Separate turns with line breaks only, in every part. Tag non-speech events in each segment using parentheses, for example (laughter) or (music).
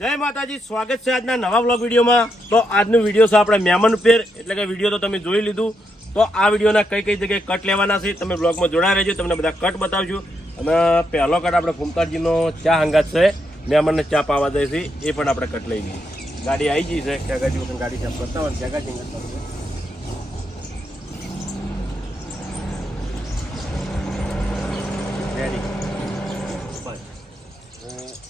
જય માતાજી, સ્વાગત છે આજના નવા બ્લોગ વિડીયોમાં. તો આજનું વીડિયો છે આપણે મહેમાન પેર એટલે કે વીડિયો તો તમે જોઈ લીધું. તો આ વિડીયોના કઈ કઈ જગ્યાએ કટ લેવાના છે, તમે બ્લોગમાં જોડાઈ રહેજો, તમને બધા કટ બતાવજો. અને પહેલો કટ આપણે ફૂમતાજીનો ચા હંગાત છે મહેમાનને ચા પાવા દે છે, એ પણ આપણે કટ લઈ લઈએ. ગાડી આવી ગઈ છે ક્યાંકાજી વખત ગાડી ચા બતાવો ક્યાંકાજી હંગાત.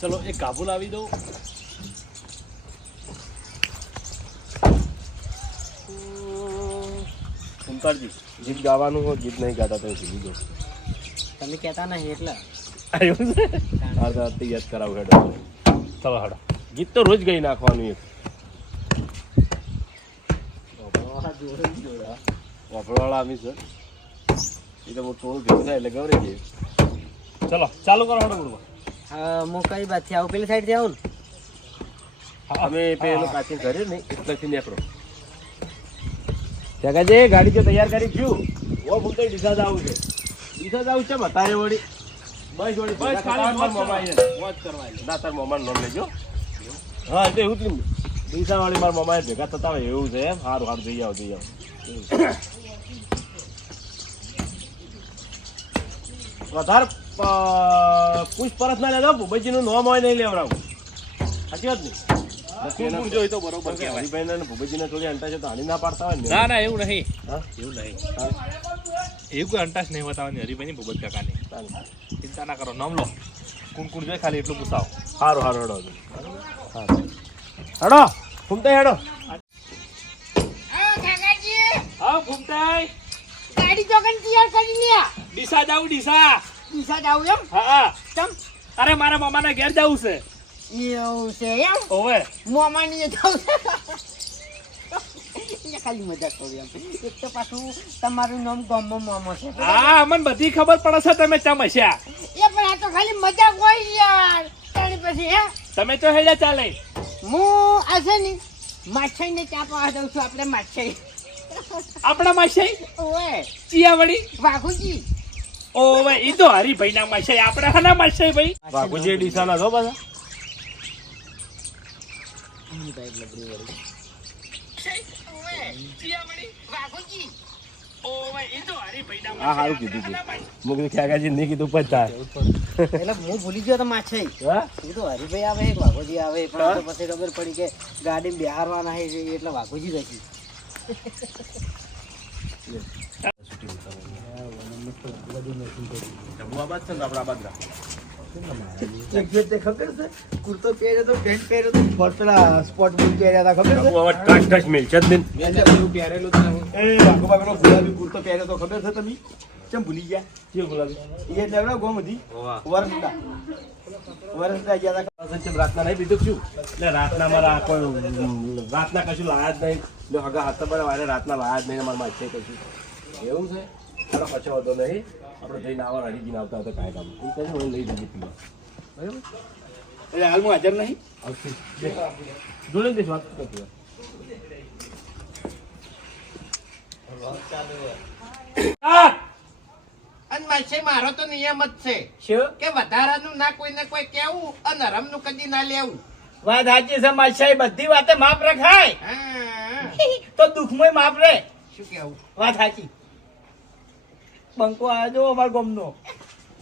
ચલો, એક કાબુલ આવી દઉં.
ફૂમતાજી ગીત ગાવાનું હોય ગીત નહીં ગાતા તો ભૂલી દો
તમે કહેતા નહીં એટલે.
આવ્યું છે? હા તો યાદ કરાવું હેડો. ચલો હેડો. ગીત તો રોજ ગઈ નાખવાનું એક. વાપરવાળા આમી સર એ તો થોડું ભેગું થાય એટલે ગવરી જઈએ ચલો ચાલુ કરો હેડો ગુરુમાં
હા હું કઈ બાજુથી આવું? પેલી સાઈડથી આવું ને?
અમે પેલું કાચી ઘરે ને એટલેથી નીકળો. જગાજી ગાડી તો તૈયાર કરી ગયું ઓ ફૂલ ડીસા જ આવું છે. ડીસા આવું છે બતારે વળી બસ વળી
બસ ખાલી મોજ કરવા મોજ કરવા આયા.
ના તાર મોમાન નામ લેજો. હા એટલે એવું જ ડીસા વાળી મારા મમાએ ભેગા થતા હોય એવું છે. એમ સારું સારું જઈ આવો જઈ આવો. વધારે પૂછપરછ ના લેજો ભૂપતજીનું નોમ હોય નહીં લેવડાવું. સાચી વાત
કુણ કુણ જોઈ તો બરોબર
ને
કહેવાય.
હરિભાઈને ને થોડી અંટા છે તો હાની ના પાડતા હોય ના?
ના એવું નહીં? એવું નહીં. એવું કોઈ અંટાશ નહીં બતાવવાની હરિભાઈ ની ભૂપત કાકાની. ચિંતા ના કરો. નામ લો. કુણ કુણ જોઈ ખાલી એટલું પૂછાવો.
સારું સારું હેડો. સારું હેડો. ઘૂમતા હેડો.
હા ભૂમતાઈ
ગાડી ચોકન તૈયાર કરી લે
ડીસા જાવું ડીસા.
જાવ એમ?
હા. અરે મારા મામાના ઘેર જવું છે.
એવું છે એમ?
ઓવે.
મોમાની એ ખાલી મજાક કરું એમ. એક તો પાછું તમારું નામ ગામમાં મોમો છે
હા અમને બધી ખબર પડે છે તમે ચમ
એ પણ આ તો ખાલી મજાક હોય યાર. તાણી પછી હે?
તમે તો હેડ્યા ચાલે.
હું આ છે ને માછાઈ ને ચા પાવા દઉં છું આપણે માછાઈ.
આપણા
ઓય વાઘુજી.
ઓવે ઈ તો હરિભાઈ ના માસાઈ આપણે હના માસાઈ ભાઈ?
બાપુજી ડીસાના છો પાછા? હા સારું કીધું તું મું કીધું ખ્યાગાજી નહીં કીધું પચાસ
એટલે હું ભૂલી ગયો તો માછાઈ.
હા?
એ તો હરિભાઈ આવે એક વાઘોજી આવે પણ આ પછી ખબર પડી કે ગાડી બિહારવાના છે એટલે વાઘોજી
છે ને આપણા બાદ
કુર્તો પહેર્યો તો પેન્ટ પહેર્યો તો પેલા સ્પોટ બૂટ પહેર્યા હતા ખબર છે?
હવે ટાચ ટાચ મિલ છે જ નહીં.
મેં પેલું પહેરેલું તો એ વાઘોબા પેલો ગુલાબી કુર્તો પહેર્યો તો ખબર છે તમે? કેમ ભૂલી ગયા?
કેવું ગુલાબી?
એ ગોમ હતી વરસતા વરસતા ગયા હતા
રાતના નહીં બીજું શું? એટલે રાતના મારા કોઈ રાતના કશું લાયા જ નહીં. એટલે હગા હાથ પર વારે રાતના લાયા જ નહીં મારા માં છે કશું એવું છે? ચાલો પછો હતો નહીં. આપણે જઈને આવા હરીજીને આવતા હતા કાંઈ કામ એ કહે હું લઈ જઈએ પીવા બરાબર?
એટલે હાલમાં હાજર નહીં?
આવશે. જોડે દેશ વાત કરતી
અને મારો તો નિયમ જ છે
શું?
કે વધારાનું ના કોઈને કોઈ કેવું અને હરમનું કદી ના લેવું.
વાત સાચી છે માશાઈ બધી વાતે માપ રખાય.
હા.
તો દુઃખમય માપ રે
શું કેવું?
વાત સાચી. બંકો આવ્યો જો અમારા ગામનો.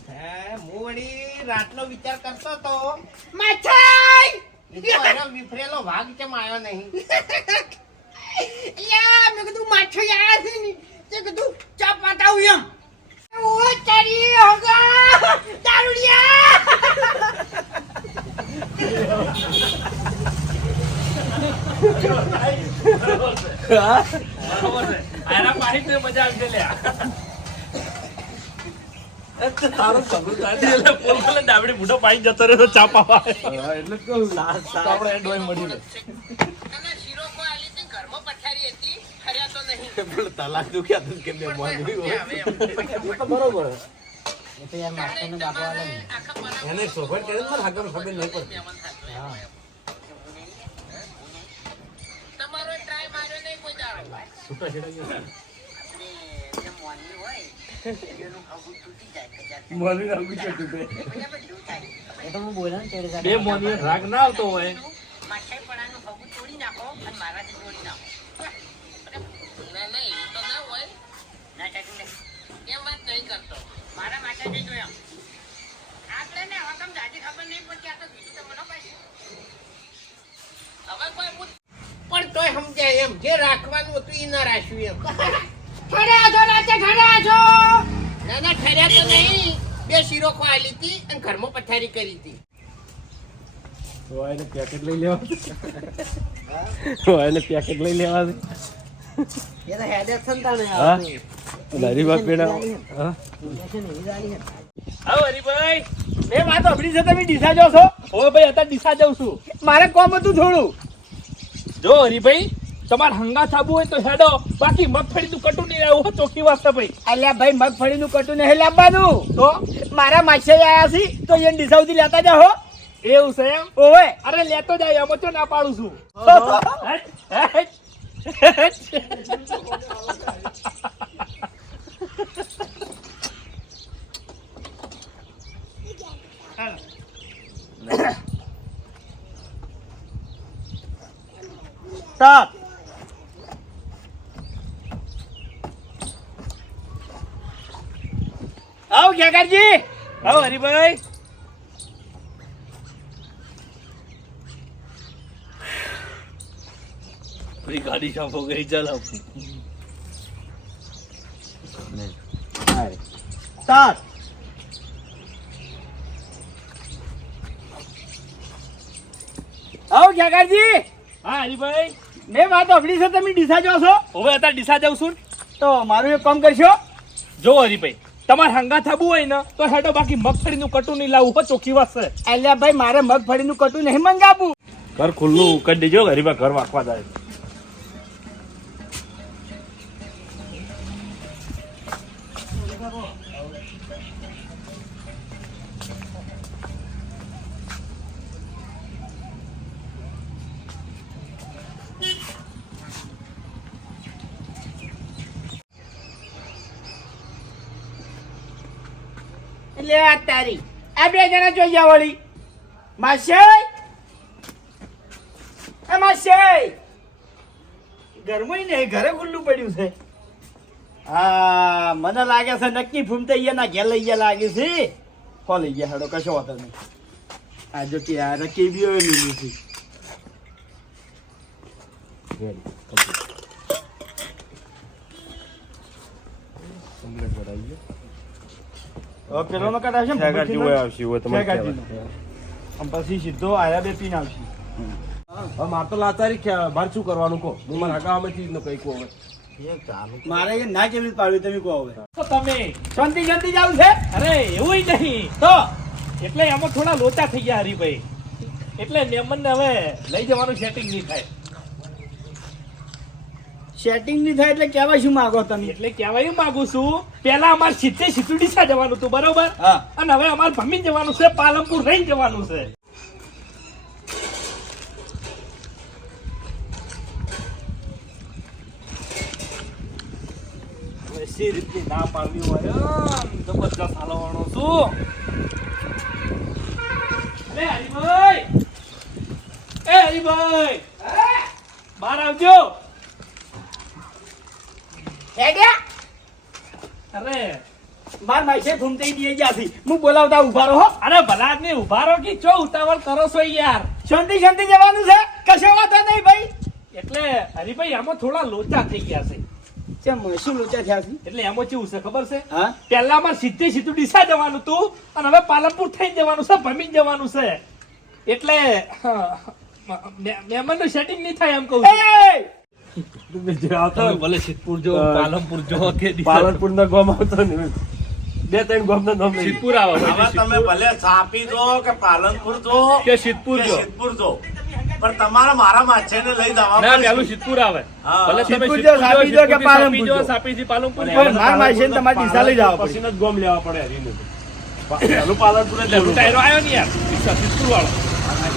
હે હું વળી રાતનો વિચાર કરતો તો માછાઈ વિફરેલો ભાગ કેમ આવ્યો નહીં? યા મેં કીધું માછો આયા છે ને તે કીધું ચા પાટાવું એમ. ઓ તારી હોગા! દારૂડિયા!
પાહી મજા આવી છે. પોલે ડાબડી બુઢો પાઈ જતો રહ્યો ચા
મળી
કો તો
તલાક તું તો
તો આલે ને.
એને સોફર કરે ને હાગમ ખબર નહીં પડતી
તમારો ટ્રાય માર્યો નહીં કોઈ દાડો
મોલી નાખું છે તું
એ તો હું બોલ્યો ને તેરી
બે મોની રાગ ના આવતો હોય.
માછાઈપણાનું ભગું તોડી નાખો અને મારાથી તોડી નાખો ના ના એવું તો ના હોય ના ચાચુ એમ વાત નહીં કરતો મારા માથાથી જોયો આપણે ને હવે તમને જાજી ખબર નહીં પડતી આ તો બીજું તો મને પાછી હવે કોઈ
પણ તોય સમજાય એમ જે રાખવાનું હતું એ ના રાખ્યું એમ.
ઠર્યા છો રાતે ઠર્યા છો?
ના ના ઠર્યા તો નહીં. બે શીરો ખવાયેલી હતી અને ઘરમાં પથારી કરી હતી.
તો પેકેટ લઈ લેવા તો પેકેટ લઈ લેવા હા?
હરીભાઈ
એ વાત અભડી છે તમે ડીસા જાઓ છો?
ઓ ભાઈ અત્યારે ડીસા જાઉં છું.
મારે કોમ હતું થોડું.
જો હરીભાઈ તમારે હંગા થાબુ હોય તો હેડો. બાકી મગફળી નું કટુ નહીં આવ્યું ચોખી ચોખ્ખી વાત છે ભાઈ?
અલ્યા ભાઈ મગફળીનું કટું નહીં લાવવાનું.
તો?
મારા માસે આયા છે તો એ ડિસાઉથી લેતા જાઓ
એવું છે એમ?
ઓવે.
અરે લેતો જાય એમ તો ના પાડું છું. હેટ,
સાત આવ
હરિભાઈ.
પૂરી ગાડી સાફો ગઈ ચાલ
સાત આવ ખેગારજી
હા હરિભાઈ.
મેં વાત અભડી છે તમે ડીસા જાઓ છો.
હવે અત્યારે ડીસા જાઉં છું
તો મારું એક કામ કરશો?
જો હરીભાઈ. તમારે હંગા થવું હોય ને તો હેડો બાકી મગફળીનું કટુ નહીં લાવવું હો ચોખ્ખી વાત છે.
અલ્યા ભાઈ મારે મગફળીનું કટું નહીં મંગાવું
ઘર ખુલ્લું કરી દેજો ગરીબા ઘર વાંકવા જાય.
એટલે આ તારી. આ બે જણા જોઈ જા વળી. માસે? એ માસે! ઘરમાં નહીં ઘરે ખુલ્લું પડ્યું છે. હા મને લાગે છે નક્કી ફૂમતે ના ઘેર લઈ ગયા લાગે છે. લઈ ગયા હેડો કશો વાતો નહીં. આ જો કે આ નક્કી બી હોય લીધું છે પેલો નો કટાશે ને
ખેગારજી
ભૂપતજીનો?
હોય આવશે હોય તમારે.
આમ પછી સીધો આયા બે પીન આવશે.
હવે મારે તો લાચારી મારે શું કરવાનું કહો? હું મારા હગામાંથી જ નો કઈ કહું હવે.
મારે એ ના કેવી રીતે પાડ્યું તમે કહો હવે?
તો તમે
શાંતિ શાંતિ જાવ છે?
અરે એવું નહીં.
તો
એટલે એમાં થોડા લોચા થઈ ગયા હરીભાઈ. એટલે મેમનને હવે લઈ જવાનું સેટિંગ નહીં થાય.
સેટિંગ નહીં થાય એટલે કહેવાય શું માગો તમે?
એટલે કહેવાય એવું છું પેલા અમારે સીધે સીધું ડીસા જવાનું હતું બરોબર? અને હવે અમારે ભમી જવાનું છે પાલનપુર રહી જવાનું છે. ના પાડવી હોય? જબરજસ્ત હાલવાનો છું. અરે હરીભાઈ! એ હરીભાઈ! બહાર આવજો.
હેડ્યા.
અરે
માર માઈસે ફૂમતે દે જ્યાંથી. હું બોલાવતા ઊભા રહો
અરે ભલા આદમી ઊભા રહો કે ચો ઉતાવળ કરો છો યાર?
શાંતિ શાંતિ જવાનું છે. કશો વાતો નહીં ભાઈ.
એટલે હરીભાઈ આમાં થોડા લોચા થઈ ગયા છે.
કેમ શું લોચા થયા છે?
એટલે એમાં કેવું છે ખબર છે?
હા.
પહેલા અમારે સીધે સીધું ડીસા જવાનું તું અને હવે પાલનપુર થઈ જવાનું છે ભમી જવાનું છે. એટલે મહેમાનનું સેટિંગ નહીં થાય એમ કહું ભલે સિદ્ધપુર
જો,
પાલનપુર જો કે
પાલનપુર ના ગામ આવતો ને બે ત્રણ ગામ ના નામ
સિદ્ધપુર આવે
તમે ભલે છાપી દો કે પાલનપુર દો
કે સિદ્ધપુર જો
સિદ્ધપુર દો પણ તમારે મારા માછેને લઈ જવા
ના પેલું સિદ્ધપુર આવે. ભલે તમે
સિદ્ધપુર સાપી જો કે
સિદ્ધપુર,
પાલનપુર
જો,
જો.
સાપીથી પાલનપુર
પણ
જો.
માર માસીને તમારે ડીસા લઈ જવા
પછી. જ ગામ લેવા પડે હરીને પેલું પાલનપુર
એટલે ટાયરો આવ્યો ને યાર. સિદ્ધપુર વાળો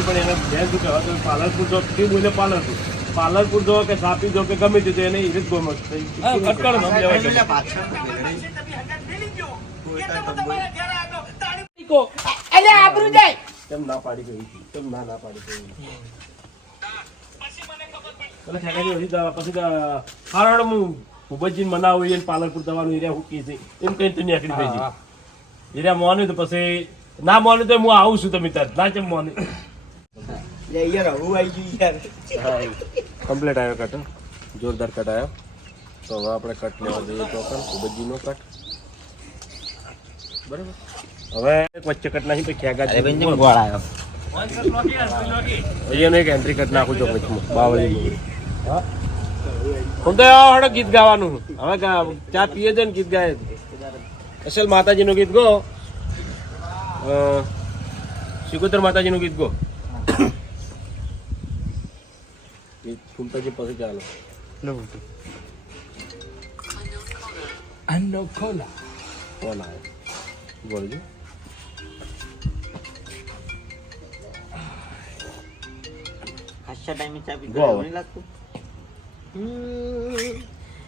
પણ એને ધ્યાન શું કહેવાય પાલનપુર જો તે બોલે પાલનપુર? પાલનપુર જો કે સાપી જો કે ગમે તે એને એ ગોમત થઈ.
કટકડ નામ લેવાય છે.
એટલે આબરૂ જાય
કેમ ના પાડી ગઈ કેમ ના ના પાડી ગઈ એટલે ઠેકાજી હજી પછી હારણ હું ભૂપતજીને મનાવું એને પાલનપુર દવાનું એરિયા હુકી છે. એમ કઈ તો નીકળી ગઈ. એરિયા મોને તો પછી ના મોને તો હું આવું છું તમે તાર. ના કેમ મોને?
લે યાર હું આવી ગયું યાર.
કમ્પ્લીટ આવ્યો કટ જોરદાર કટ આવ્યો. તો હવે આપણે કટ લેવા જઈએ ચોકન ભૂપતજીનો કટ બરાબર? હવે એક વચ્ચે કટ નાખી પછી ખ્યાગા અહીંયાનો એક એન્ટ્રી કટ નાખું છું વચમાં બાવળી હું? તો આવો ગીત ગાવાનું. હવે ચા પીએ છે ને ગીત ગાય. અસલ માતાજીનું ગીત ગો. સિકોતર માતાજીનું ગીત ગો. ગીત ફૂમતાજી પછી ચાલો
અનોખોલા.
કોણ આવે બોલજો ગો હવે.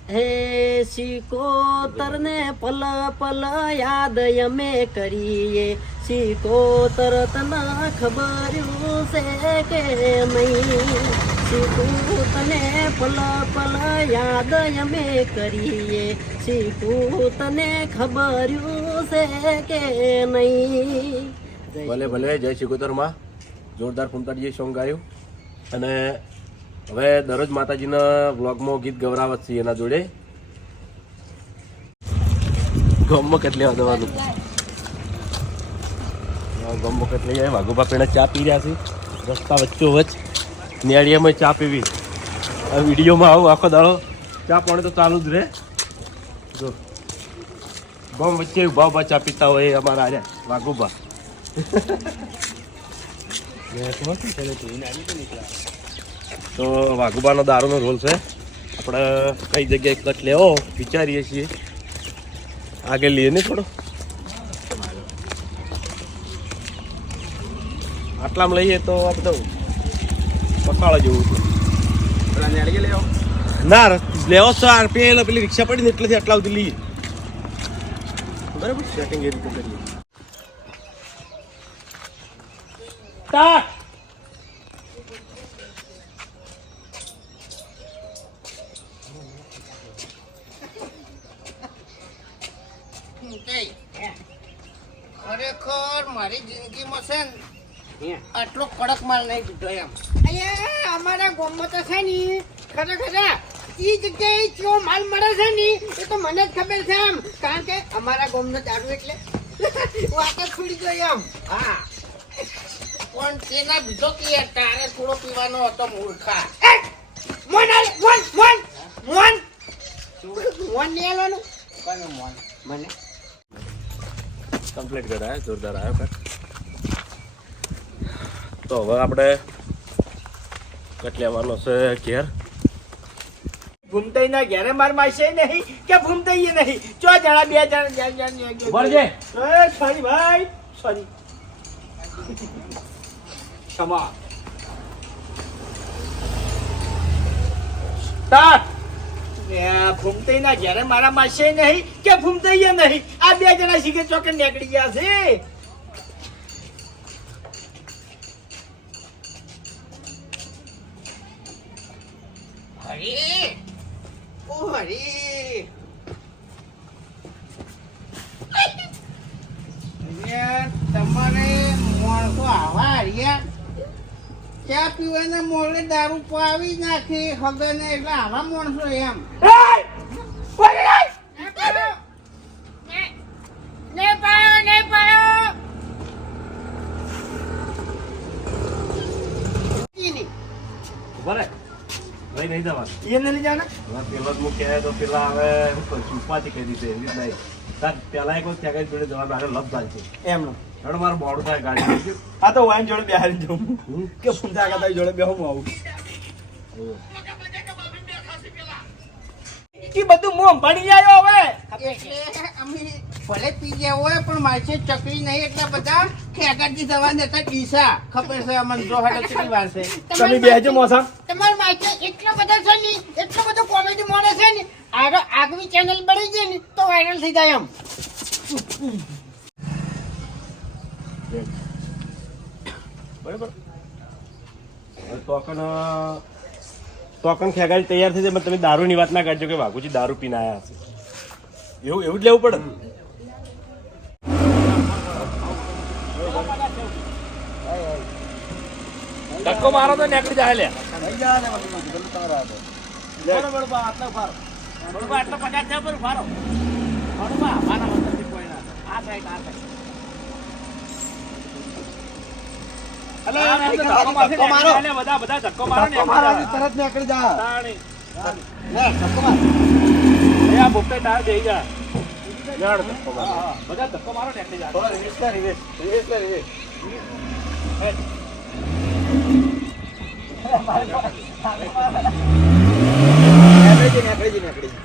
હે સિકોતર ને પલ પલ યાદ અમે કરીએ સિકોતર તના ખબર્યું છે કે નહીં સિકૂતને પલ પલ યાદ અમે કરીએ. સિકૂતને ખબર્યું છે કે નહીં?
ભલે ભલે જય શિકોતરમાં. જોરદાર ફૂમતાજી સોંગ ગાયું. અને હવે દરરોજ માતાજીના વ્લોગમાં ગીત ગવરાવત છે એના જોડે. ગમો કેટલી વધવાનું ગમો કેટલી વાઘુભા પેણા ચા પી રહ્યા છે. રસ્તા વચ્ચો વચ્ચ. નેળિયામાં ચા પીવી. વિડીયોમાં આવું આખો દાડો ચા પાણી તો ચાલુ જ રહે. જો. ગમ વચ્ચે ભાવ ઊભા ચા પીતા હોય અમારા આર્યા વાઘુભા. તો વાઘુબાનો દારૂનો રોલ છે. આપણે કઈ જગ્યાએ કટ લેવો વિચારીએ છીએ. આગળ લઈએ ને થોડો. આટલામાં લઈએ તો આ બધું પકાળો જેવું છે. ના લેવો તો આરપીઆઈ પેલી રિક્ષા પડી ને એટલેથી આટલા સુધી લઈએ. બરાબર સેટિંગ એ રીતે કરીએ.
સ્ટાર્ટ.
ખરેખર મારી જિંદગીમાં છે ને આટલો કડક માલ નહીં દીધો એમ.
અમારા ગામમાં તો છે ને ખરેખર એ જગ્યાએ કેવો માલ મળે છે ને એ તો મને જ ખબર છે એમ કારણ કે અમારા ગામનો દારૂ એટલે (laughs) વાત જ છોડી ગઈ એમ
હા. પણ તેના બીજો કે તારે થોડો પીવાનો હતો મૂર્ખા.
મોન આલે મોન મોન મોન. મોન નહીં આલવાનું.
કોને મોન?
મને.
કમ્પ્લીટ કરાય જોરદાર આવ્યો કટ તો હવે આપણે કટ લેવાનો છે ઘેર
ભૂમતાઈ ના ઘેરે માર મારશે નહીં કે ભૂમતાઈ નહીં ચો જણા બે જણા જણ જણ જણ
વળજે.
એ સોરી ભાઈ સોરી ક્ષમા
સ્ટાર્ટ.
ભૂમતાઈ ના ઘેરે મારા મારશે નહીં કે ભૂમતાઈ નહીં આ બે જણા શીખે ચોકે નીકળી ગયા છે
હરી ઓ હરી અહીંયા તમારે માણસો આવા હરિયા ચા પીવાના મોડે દારૂ પાવી નાખી હગને એટલે આવા માણસો એમ.
ને પાયો ને પાયો. ઈ નહીં.
જવાનું.
એને લઈ જાને?
પેલા જ મૂકે તો પેલા હવે શું કરું કહી દીધી એવી નહીં. પેલા એક વખત ત્યાં કઈ જોડે જવાનું આગળ લપ
એમનો.
હવે મોડું થાય ગાડી
આ તો વાઈન જોડે બેહારી જવું કે ભૂમતા કાકા જોડે બેહું આવું. એ બધું મોં ભણી આવ્યો હવે.
ભલે પી ગયા હોય પણ માસે ચકરી નહીં એટલા બધા. ખેગાજી જવા દેતા ડીસા ખબર છે અમને જો હાડો કેટલી વાર છે.
તમે બેહજો મોસા.
તમારા માટે એટલો બધો છે ને એટલો બધો કોમેડી મળે છે ને આગળ આગવી ચેનલ બની જાય ને તો વાયરલ થઈ જાય એમ.
બરાબર? તૈયાર થઈ જાય પણ તમે દારૂની વાત ના કરજો કે વાઘુજી દારૂ પીને આવ્યા હશે. એવું એવું જ લેવું પડે?
ધક્કો મારો તો નીકળી જાય લે. એમ તો ધક્કો મારશે ને, એટલે બધા બધા ધક્કો મારો ને
તરત નીકળી જા
તાણી.
લે, ધક્કો માર.
એ આ ભૂખે તાર જઈ જા હા, હા, બધા ધક્કો મારો ને નીકળી જાય
રિવેશ લે, રિવેશ. રિવેશ લે, રિવેશ. નીકળી જા, નીકળી જા, નીકળી જા.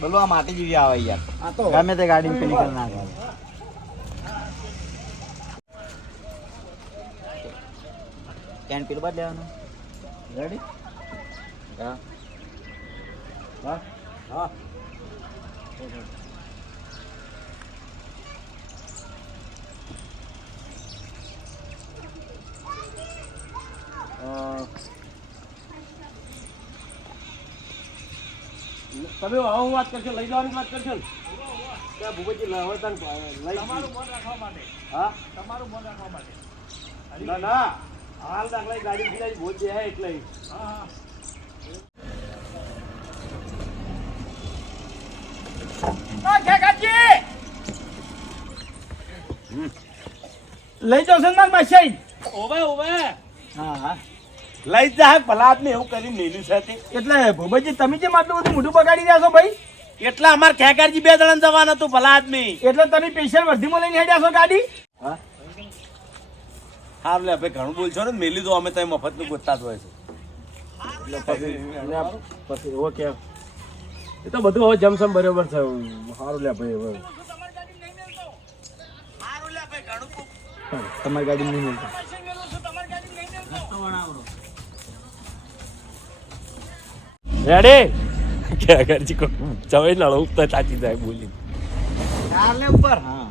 બોલો આ માટી જેવી આવે યાર. ગમે તે ગાડી નીકળી ના આવે કેન પીલું બાદ લેવાનું? રેડી હા. હા. હા.
તમે આવું વાત કરશો લઈ જવાની વાત કરશો ને? ત્યાં ભૂપતજી લઈ
તમારું મન રાખવા માટે.
હા?
તમારું મન રાખવા માટે.
ના ના. હાલ દાખલા ગાડી થી ભોજ જે હે એટલે.
હા હા.
લઈ જાવ સન્માન માસી
ઓવે ઓવે
હા હા.
લઈ જા ભલા આદમી એવું કરી મેલ્યું છે તે.
એટલે ભૂપતજી તમે જેમ આટલું બધું મોઢું બગાડી રહ્યા છો ભાઈ?
એટલે અમાર ખેગારજી બે જણા જવાના હતું ભલા આદમી
એટલે તમે સ્પેશિયલ વર્ધીમાં લઈને હેડ્યા છો ગાડી?
હા? લે ભાઈ ઘણું બોલશો ને મેલી દો અમે તમે મફતનું ગોતતા જ હોય છે. પછી એવો કે. એ તો બધું હવે જમસમ બરોબર છે. સારું લે ભાઈ હવે.
તમારી ગાડી નહીં મળતી.
રેડી કો ચવાઈ લડો તો તાચી જાય બોલી.
ચાલે ઉપર હા.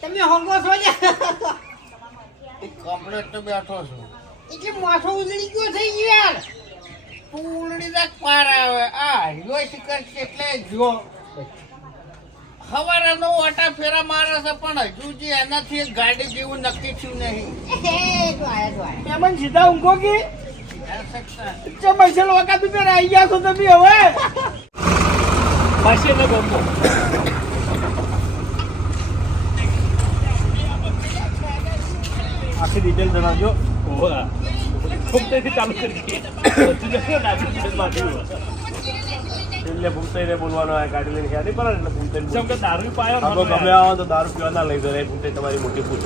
તમે
હોંગો છો ને?
કમ્પ્લેટ તો બેઠો છો.
એટલે માથો ઉજળી ગયો થઈ યાર.
તું ઉલડી રાખ પાર આવે. આ હીરો શિખર એટલે જો. સવારેનો ઓટા ફેરા મારે છે પણ હજુ જે એનાથી એક ગાડી જેવું નક્કી થયું નહીં.
એ તો આયા તો આયા
એમાં સીધા ઊંઘો કે. ચમૈસલ વખત ઉપર આવી ગયા છો તમે હવે?
પાછી એટલે
આખી ડિટેલ જણાવજો.
ભૂખેથી ચાલુ કરી દઈએ. બધું જશે ને ડાબી ડિટેલમાં આવ્યું હોય.
એટલે ભૂમતાઈને બોલવાનો આ ગાડી લઈને ખ્યાલ નહીં પડે એટલે ભૂમતાઈને
જેમ કે દારૂ પાયો
હા ગમે આવો તો દારૂ પીવા ના લઈ જાય. ભૂમતાઈ તમારી મોટી ભૂલ.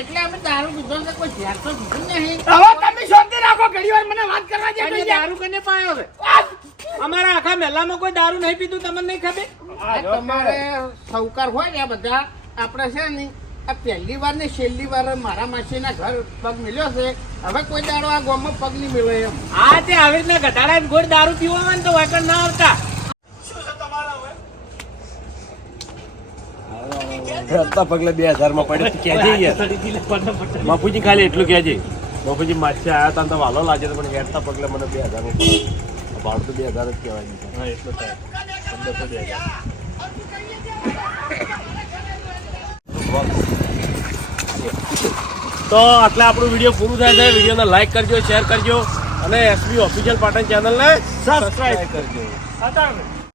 એટલે અમે દારૂ પીધો છે કોઈ ધ્યાન તો દીધું નહીં.
હવે તમે શાંતિ રાખો ઘડી વાર મને વાત કરવા દે
દારૂ કને પાયો છે
અમારા આખા મહેલામાં કોઈ દારૂ નહીં પીતું તમને નહીં ખબર?
આ તમારે સૌકાર હોય ને આ બધા આપણે છે ને આ પહેલી વાર ને છેલ્લી વાર મારા માસીના ઘર પગ મિલ્યો છે. હવે કોઈ દાડો આ ગામમાં પગ નહીં મિલે એમ.
આ તે આવી રીતના ઘટાડા ગોળ દારૂ પીવો હોય ને તો વાકડ ના આવતા.
રસ્તા પગલે બે હજારમાં પડે તો કહેજે બાપુજી ખાલી એટલું કહેજે. બાપુજી માછે આયા તા તો વાલો લાગે તો પણ હેડતા પગલે મને બે હજાર ભાડું તો બે હજાર જ કહેવાય.
હા એટલો થાય. પંદરસો બે હજાર.
તો આટલા આપણું વીડિયો પૂરું થાય છે. વિડીયોને લાઈક કરજો શેર કરજો અને એસબી ઓફિશિયલ પાટણ ચેનલને સબસ્ક્રાઈબ કરજો.